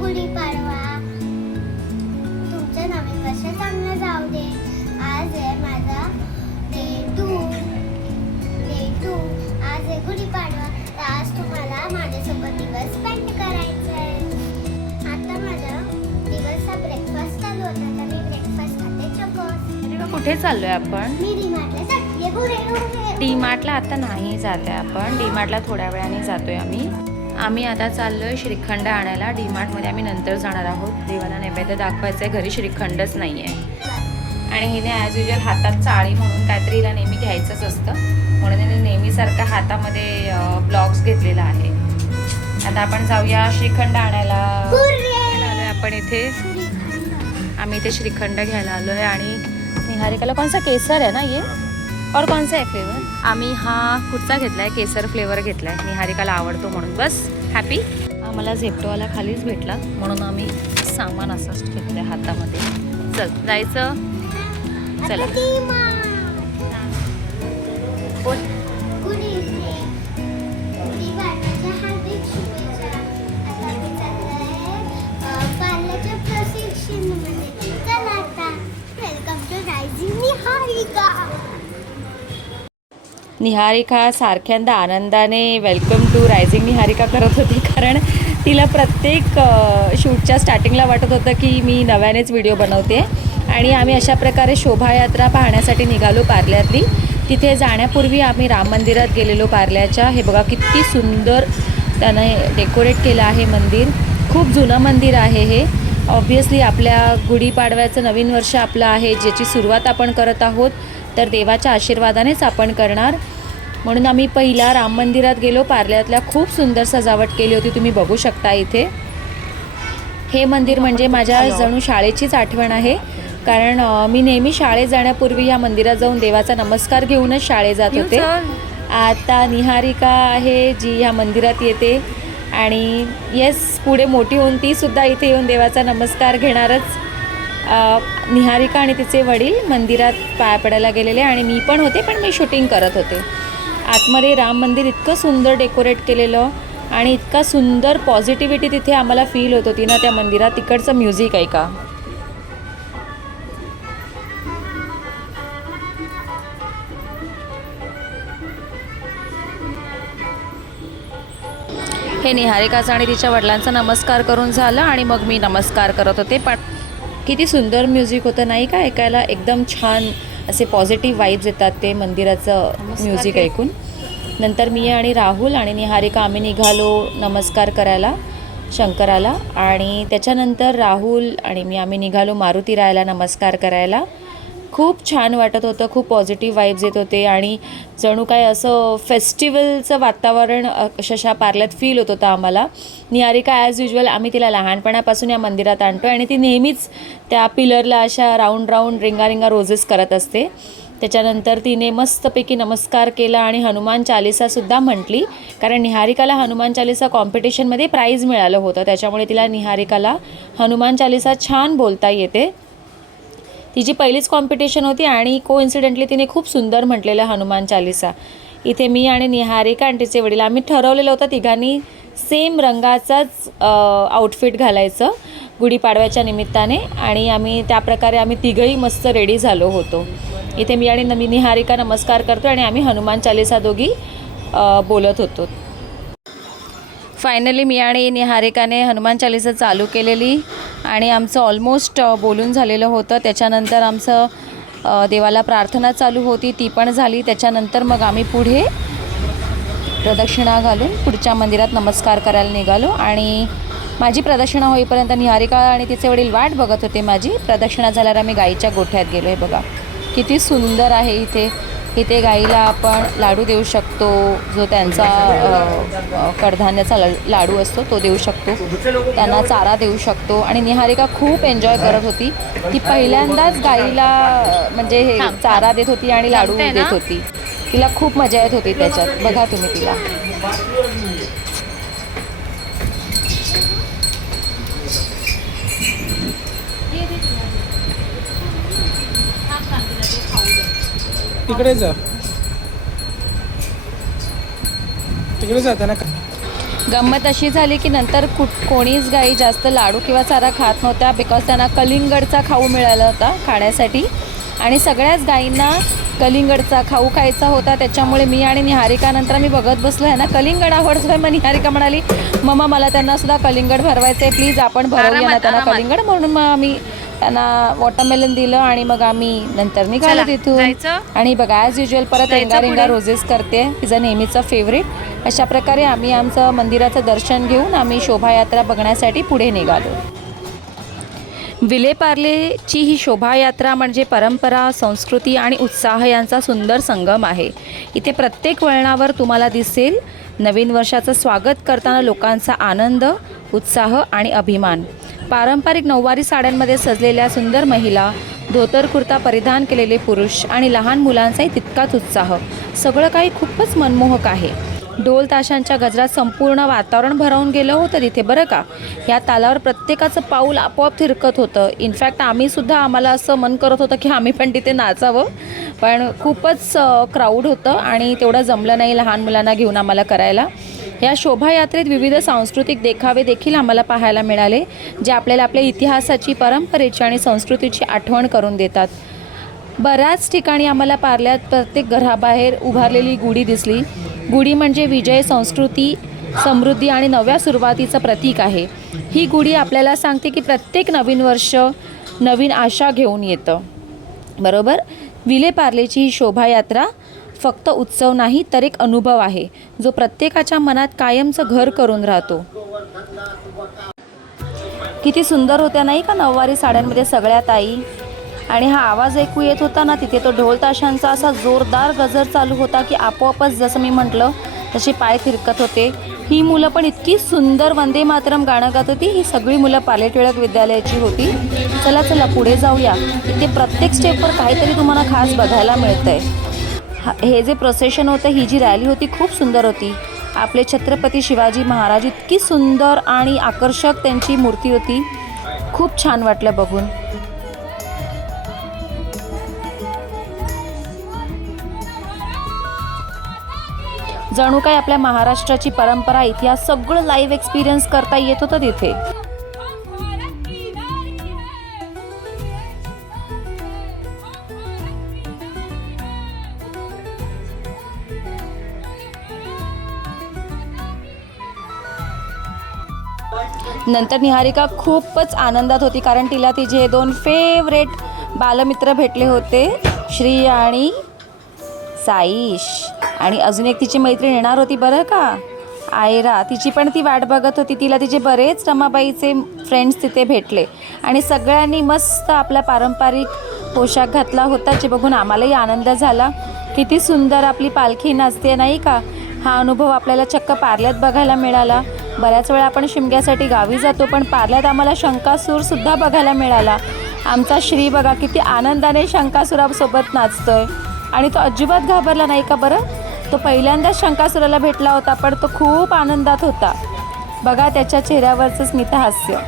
गुढीपाडवा. तुमचं नवीन वर्ष चांगलं जाऊ दे. आज आहे माझा डे 2. आज आहे गुढीपाडवा. तर आज तुम्हाला माझ्यासोबत दिवस स्पेंड करायचा आहे. आता माझा दिवसचा ब्रेकफास्ट चालू होता, तर मी ब्रेकफास्ट खाते चकोस. कुठे चाललोय आपण? मी डीमार्टला जाते. गुढे डीमार्टला आता नाही जाते आपण. डीमार्टला थोड्या वेळाने जातोय आम्ही आता चाललोय श्रीखंड आणायला. डीमार्टमध्ये आम्ही नंतर जाणार आहोत. देवाला नैवेद्य दाखवायचं आहे. घरी श्रीखंडच नाही आहे. आणि हिने ॲज युजल हातात चाळी म्हणून काहीतरी हिला नेहमी घ्यायचंच असतं, म्हणून हिने नेहमीसारखा हातामध्ये ब्लॉक्स घेतलेला आहे. आता आपण जाऊया श्रीखंड आणायला. आलोय आपण इथे. आम्ही इथे श्रीखंड घ्यायला आलोय. आणि निहारिकाला कोणसा केसर आहे ना ये, और कौन सा आहे फ्लेवर? आम्ही हा कुठचा घेतलाय, केसर फ्लेवर घेतलाय. निहारिकाला आवडतो म्हणून. बस हॅपी. आम्हाला झेप्टोवाला खालीच भेटला म्हणून आम्ही सामान असंच घेतलंय हातामध्ये. चल जायचं. चला. निहारिका सारख्यांदा आनंदाने वेलकम टू रायझिंग निहारिका करत होती, कारण तिला प्रत्येक शूटच्या स्टार्टिंगला वाटत होतं की मी नव्यानेच व्हिडिओ बनवते. आणि आम्ही अशा प्रकारे शोभायात्रा पाहण्यासाठी निघालो पार्ल्यातली. तिथे जाण्यापूर्वी आम्ही राम मंदिरात गेलेलो पार्ल्याच्या. हे बघा किती सुंदर त्याने डेकोरेट केलं आहे मंदिर. खूप जुनं मंदिर आहे हे. ऑब्व्हियसली आपल्या गुढीपाडव्याचं नवीन वर्ष आपलं आहे, ज्याची सुरुवात आपण करत आहोत, तर देवाच्या आशीर्वादानेच आपण करणार. म्हणून आम्ही पहिला राम मंदिरात गेलो पार्ल्यातल्या. खूप सुंदर सजावट केली होती, तुम्ही बघू शकता इथे. हे मंदिर म्हणजे माझ्या जणू शाळेचीच आठवण आहे, कारण मी नेहमी शाळेत जाण्यापूर्वी या मंदिरात जाऊन देवाचा नमस्कार घेऊनच शाळेत जात होते. आता निहारिका आहे जी ह्या मंदिरात येते. आणि येस, पुढे मोठी होऊन ती सुद्धा इथे येऊन देवाचा नमस्कार घेणारच. निहारिका आणि तिचे वडील मंदिरात पाया पडायला गेलेले आणि मी पण होते, पण मी शूटिंग करत होते. आतमध्ये राम मंदिर इतकं सुंदर डेकोरेट केलेलं आणि इतका सुंदर पॉझिटिव्हिटी तिथे आम्हाला फील होत होती ना त्या मंदिरात. तिकडचं म्युझिक ऐका. हे निहारिकाचा आणि तिच्या वडिलांचा नमस्कार करून झालं आणि मग मी नमस्कार करत होते. पण किती सुंदर म्युझिक होतं नाही का ऐकायला. एकदम छान असे पॉझिटिव्ह वाईब्स येतात ते मंदिराचं म्युझिक ऐकून. नंतर मी आणि राहुल आणि निहारिका आम्ही निघालो नमस्कार करायला शंकराला. आणि त्याच्यानंतर राहुल आणि आम्ही निघालो मारुती रायाला नमस्कार करायला. खूप छान वाटत होतं. खूप पॉझिटिव्ह वाईब्स येत होते आणि जणू काय असं फेस्टिवलचं वातावरण अक्षरशः पार्ल्यात फील होत होतं आम्हाला. निहारिका ॲज युजल आम्ही तिला लहानपणापासून या मंदिरात आणतो आणि ती नेहमीच त्या पिलरला अशा राऊंड राऊंड रिंगा रोजेस करत असते. त्याच्यानंतर तिने मस्तपैकी नमस्कार केला आणि हनुमान चालिसासुद्धा म्हटली, कारण निहारिकाला हनुमान चालिसा कॉम्पिटिशनमध्ये प्राईज मिळालं होतं. त्याच्यामुळे तिला निहारिकाला हनुमान चालिसा छान बोलता येते. तिची पहिलीच कॉम्पिटिशन होती आणि कोइन्सिडेंटली तिने खूप सुंदर म्हटलेलं हनुमान चालिसा. इथे मी आणि निहारिका आणि तिचे वडील आम्ही ठरवलेलं होतं तिघांनी सेम रंगाचाच आउटफिट घालायचं गुढीपाडव्याच्या निमित्ताने. आणि आम्ही त्याप्रकारे आम्ही तिघंही मस्त रेडी झालो होतो. इथे मी आणि निहारिका नमस्कार करतो आणि आम्ही हनुमान चालिसा दोघी बोलत होतो. फायनली मी आणि निहारिकाने हनुमान चालिसा चालू केलेली आणि आमचं ऑलमोस्ट बोलून झालेलं होतं. त्याच्यानंतर आमचं देवाला प्रार्थना चालू होती, ती पण झाली. त्याच्यानंतर मग आम्ही पुढे प्रदक्षिणा घालून पुढच्या मंदिरात नमस्कार करायला निघालो. आणि माझी प्रदक्षिणा होईपर्यंत निहारिका आणि तिचे वडील वाट बघत होते माझी. प्रदक्षिणा झाल्यावर आम्ही गाईच्या गोठ्यात गेलो. आहे बघा किती सुंदर आहे इथे. इथे गाईला आपण लाडू देऊ शकतो, जो त्यांचा कडधान्याचा लाडू असतो तो देऊ शकतो. त्यांना चारा देऊ शकतो. आणि निहारिका खूप एन्जॉय करत होती. ती पहिल्यांदाच गाईला म्हणजे हे चारा देत होती आणि लाडू देत होती. तिला खूप मजा येत होती त्याच्यात. बघा तुम्ही तिला. तिकडे जा, तिकडे जाता ना. गंमत अशी झाली की नंतर कोणीच गाई जास्त लाडू किंवा चारा खात नव्हत्या, बिकॉज त्यांना कलिंगडचा खाऊ मिळाला होता खाण्यासाठी आणि सगळ्याच गायींना कलिंगडचा खाऊ खायचा होता. त्याच्यामुळे मी आणि निहारिका नंतर मी बघत बसलो आहे ना कलिंगड आवडतो आहे. मग निहारिका म्हणाली मम्मा मला त्यांना सुद्धा कलिंगड भरवायचं आहे, प्लीज आपण भरवूया ना त्यांना कलिंगड. म्हणून मग आम्ही त्यांना वॉटरमेलन दिलं आणि मग आम्ही नंतर निघालो तिथून. आणि बघा ॲज युजल परत रिंगा रिंगा रोजेस करते, तिचं नेहमीचं फेवरेट. अशा प्रकारे आम्ही आमचं मंदिराचं दर्शन घेऊन आम्ही शोभायात्रा बघण्यासाठी पुढे निघालो. विलेपार्लेची ही शोभायात्रा म्हणजे परंपरा, संस्कृती आणि उत्साह यांचा सुंदर संगम आहे. इथे प्रत्येक वळणावर तुम्हाला दिसेल नवीन वर्षाचं स्वागत करताना लोकांचा आनंद, उत्साह आणि अभिमान. पारंपरिक नऊवारी साड्यांमध्ये सजलेल्या सुंदर महिला, धोतर कुर्ता परिधान केलेले पुरुष आणि लहान मुलांचाही तितकाच उत्साह. सगळं काही खूपच मनमोहक आहे. ढोल ताशांच्या गजरात संपूर्ण वातावरण भरावून गेलं होतं तिथे बरं का. या तालावर प्रत्येकाचं पाऊल आपोआप थिरकत होतं. इनफॅक्ट आम्हाला असं मन करत होतं की आम्ही पण तिथे नाचावं, पण खूपच क्राऊड होतं आणि तेवढं जमलं नाही लहान मुलांना घेऊन आम्हाला करायला. या शोभायात्रेत विविध सांस्कृतिक देखावे देखील आम्हाला पाहायला मिळाले, जे आपल्याला आपल्या इतिहासाची, परंपरेची आणि संस्कृतीची आठवण करून देतात. बऱ्याच ठिकाणी आम्हाला पार्ल्यात प्रत्येक घराबाहेर उभारलेली गुढी दिसली. गुढी म्हणजे विजय, संस्कृती, समृद्धी आणि नव्या सुरुवातीचं प्रतीक आहे. ही गुढी आपल्याला सांगते की प्रत्येक नवीन वर्ष नवीन आशा घेऊन येतं. बरोबर. विलेपार्लेची ही शोभायात्रा फक्त उत्सव नाही तर एक अनुभव आहे, जो प्रत्येकाच्या मनात कायमचं घर करून राहतो. किती सुंदर होत्या नाही का नऊवारी साड्यांमध्ये सगळ्या ताई. आणि हा आवाज ऐकू येत होता ना तिथे, तो ढोल ताशांचा असा जोरदार गजर चालू होता की आपोआपच जसं मी म्हटलं तसे पाय थिरकत होते. ही मुलं पण इतकी सुंदर वंदे मातरम गाणं गात होती. ही सगळी मुलं पाले टिळक विद्यालयाची होती. चला पुढे जाऊया. इथे प्रत्येक स्टेपवर काहीतरी तुम्हाला खास बघायला मिळतं आहे. हे जे प्रोसेशन होतं, ही जी रॅली होती खूप सुंदर होती. आपले छत्रपती शिवाजी महाराज, इतकी सुंदर आणि आकर्षक त्यांची मूर्ती होती. खूप छान वाटलं बघून. जणू काय आपल्या महाराष्ट्राची परंपरा, इतिहास सगळं लाईव्ह एक्सपिरियन्स करता येत होतं तिथे. नंतर निहारिका खूपच आनंदात होती, कारण तिला तिचे 2 फेवरेट बालमित्र भेटले होते, श्री आणि साईश. आणि अजून एक तिची मैत्रीण येणार होती बरं का, आयरा. तिची पण ती वाट बघत होती. तिला तिचे बरेच रमाबाईचे फ्रेंड्स तिथे भेटले आणि सगळ्यांनी मस्त आपला पारंपरिक पोशाख घातला होता, जे बघून आम्हालाही आनंद झाला. किती सुंदर आपली पालखी नाचते नाही का. हा अनुभव आपल्याला चक्क पार्ल्यात बघायला मिळाला. बऱ्याच वेळा आपण शिमग्यासाठी गावी जातो, पण पार्ल्यात आम्हाला शंकासूरसुद्धा बघायला मिळाला. आमचा श्री बघा किती आनंदाने शंकासुरासोबत नाचतोय आणि तो अजिबात घाबरला नाही का बरं. तो पहिल्यांदाच शंकासुराला भेटला होता, पण तो खूप आनंदात होता. बघा त्याच्या चेहऱ्यावरचं स्मितहास्य.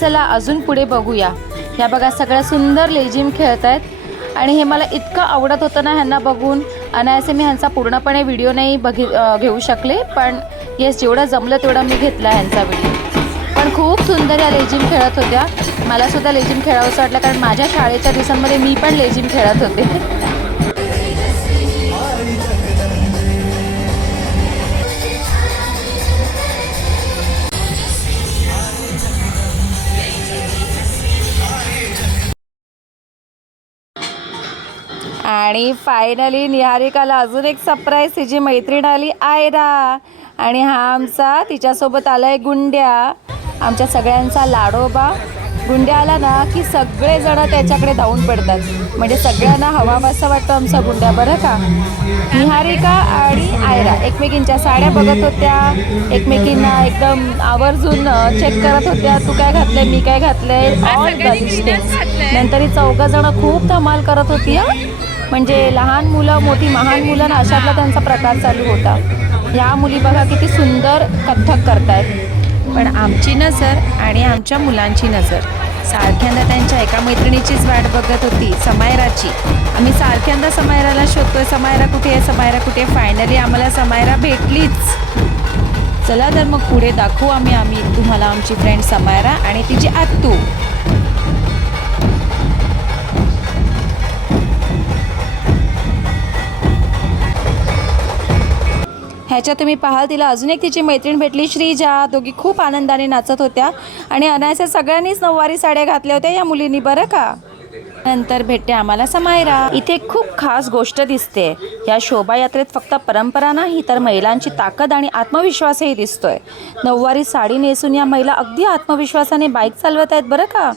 चला अजून पुढे बघूया. ह्या बघा सगळ्या सुंदर लेझिम खेळत आहेत आणि हे मला इतकं आवडत होतं ना ह्यांना बघून. अनायासे मी ह्यांचा पूर्णपणे व्हिडिओ नाही घेऊ शकले, पण येस जेवढं जमलं तेवढा मी घेतला ह्यांचा व्हिडिओ. पण खूप सुंदर या लेझिम खेळत होत्या. मलासुद्धा लेझिम खेळावंसं वाटलं, कारण माझ्या शाळेच्या दिवसांमध्ये मी पण लेझिम खेळत होते. आणि फायनली निहारिकाला अजून एक सरप्राईज, तिची मैत्रीण आली आयरा. आणि हा आमचा, तिच्यासोबत आला आहे गुंड्या, आमच्या सगळ्यांचा लाडोबा. गुंड्या आला ना की सगळेजणं त्याच्याकडे धावून पडतात, म्हणजे सगळ्यांना हवावासा वाटतं आमचा गुंड्या बरं का. निहारिका आणि आयरा एकमेकींच्या साड्या बघत होत्या, एकमेकींना एकदम आवर्जून चेक करत होत्या. तू काय घातलंय, मी काय घातलंय, ऑल गर्ल्स थिंग्स. नंतर ही 4 जणं खूप धमाल करत होती. म्हणजे लहान मुलं, मोठी महान मुलं ना, अशातला त्यांचा प्रकार चालू होता. ह्या मुली बघा किती सुंदर कथ्थक करतायत. पण आमची नजर आणि आमच्या मुलांची नजर सारख्यांदा त्यांच्या एका मैत्रिणीचीच वाट बघत होती, समायराची. आम्ही सारख्यांदा समायराला शोधतोय, समायरा कुठे आहे, समायरा कुठे आहे. फायनली आम्हाला समायरा भेटलीच. चला तर मग पुढे दाखवू आम्ही तुम्हाला आमची फ्रेंड समायरा आणि तिची आत्तू. ह्याच्यात तुम्ही पाहाल तिला अजून एक तिची मैत्रीण भेटली, श्रीजा. दोघी खूप आनंदाने नाचत होत्या आणि अनायसे सगळ्यांनीच नऊवारी साड्या घातल्या होत्या या मुलींनी, बरं का. नंतर भेटते आम्हाला समायरा. इथे खूप खास गोष्ट दिसते. या शोभायात्रेत फक्त परंपरा नाही तर महिलांची ताकद आणि आत्मविश्वासही दिसतोय. नऊवारी साडी नेसून या महिला अगदी आत्मविश्वासाने बाईक चालवत आहेत, बरं का.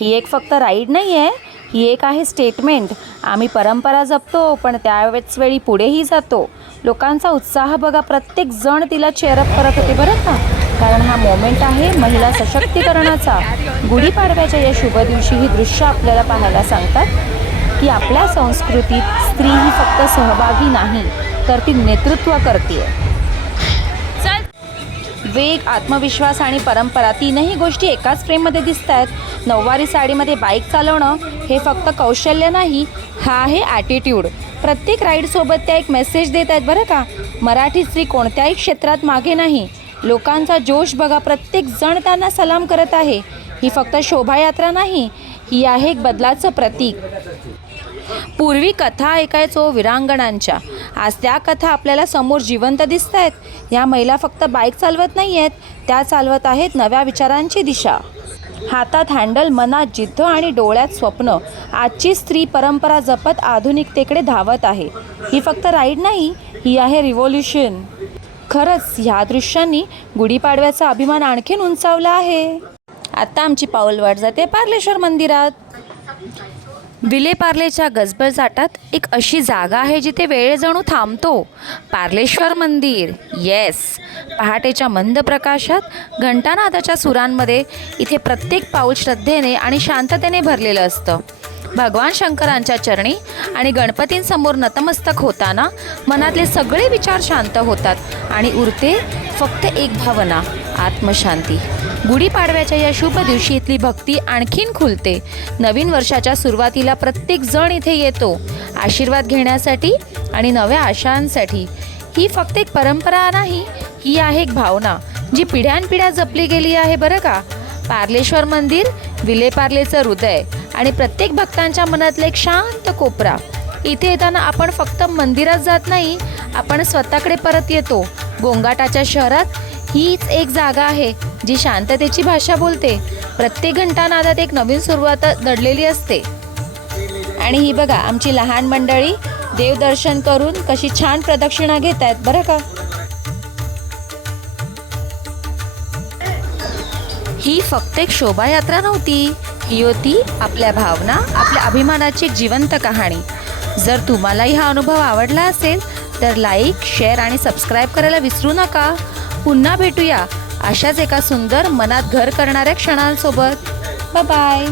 ही एक फक्त राईड नाही आहे, ही एक आहे स्टेटमेंट. आम्ही परंपरा जपतो पण त्यावेळेस वेळी पुढेही जातो. लोकांचा उत्साह बघा, प्रत्येक जण तिला चेअरअप करत होते, बरं का. कारण हा मोमेंट आहे महिला सशक्तीकरणाचा. गुढीपाडव्याच्या या शुभ दिवशी ही दृश्य आपल्याला पाहायला सांगतात की आपल्या संस्कृतीत स्त्री ही फक्त सहभागी नाही तर ती नेतृत्व करते. वेग, आत्मविश्वास आणि परंपरा तीनही गोष्टी एकाच फ्रेममध्ये दिसत आहेत. नऊवारी साडीमध्ये बाईक चालवणं हे फक्त कौशल्य नाही, हा आहे ॲटिट्यूड. प्रत्येक राईडसोबत त्या एक मेसेज देत आहेत, बरं का. मराठी स्त्री कोणत्याही क्षेत्रात मागे नाही. लोकांचा जोश बघा, प्रत्येक जण त्यांना सलाम करत आहे. ही फक्त शोभायात्रा नाही, ही आहे एक बदलाचं प्रतीक. पूर्वी कथा ऐकायचो वीरांगणांच्या, आज त्या कथा आपल्याला समोर जिवंत दिसत आहेत. या महिला फक्त बाईक चालवत नाही आहेत, त्या चालवत आहेत नव्या विचारांची दिशा. हातात हँडल, मनात जिद्द आणि डोळ्यात स्वप्न. आजची स्त्री परंपरा जपत आधुनिकतेकडे धावत आहे. ही फक्त राईड नाही, ही आहे रिव्होल्यूशन. खरंच ह्या दृश्यांनी गुढीपाडव्याचा अभिमान आणखीन उंचावला आहे. आता आमची पाऊलवाट जाते पार्लेश्वर मंदिरात. विलेपार्लेच्या गजबजाटात एक अशी जागा आहे जिथे वेळ जणू थांबतो. पार्लेश्वर मंदिर. येस, पहाटेच्या मंद प्रकाशात घंटानादाच्या सुरांमध्ये इथे प्रत्येक पाऊल श्रद्धेने आणि शांततेने भरलेलं असतं. भगवान शंकरांच्या चरणी आणि गणपतींसमोर नतमस्तक होताना मनातले सगळे विचार शांत होतात आणि उरते फक्त एक भावना, आत्मशांती. गुढीपाडव्याच्या या शुभ दिवशी इथली भक्ती आणखीन खुलते. नवीन वर्षाच्या सुरुवातीला प्रत्येक जण इथे येतो आशीर्वाद घेण्यासाठी आणि नव्या आशांसाठी. ही फक्त एक परंपरा नाही, ही आहे एक भावना जी पिढ्यानपिढ्या जपली गेली आहे, बरं का. पार्लेश्वर मंदिर विलेपार्लेचं हृदय आणि प्रत्येक भक्तांच्या मनातला एक शांत कोपरा. इथे येताना आपण फक्त मंदिरात जात नाही, आपण स्वतःकडे परत येतो. गोंगाटाच्या शहरात हीच एक जागा आहे जी शांततेची भाषा बोलते. प्रत्येक घंटानादात एक नवीन सुरुवात दडलेली असते. आणि ही बघा आमची लहान मंडळी देवदर्शन करून कशी छान प्रदक्षिणा घेत आहेत, बरं का. ही फक्त एक शोभायात्रा नव्हती, ही होती आपल्या भावना, आपल्या अभिमानाची एक जिवंत कहाणी. जर तुम्हालाही हा अनुभव आवडला असेल तर लाईक, शेअर आणि सबस्क्राईब करायला विसरू नका. पुन्हा भेटूया अशाच एका सुंदर मनात घर करणाऱ्या क्षणांसोबत. Bye bye.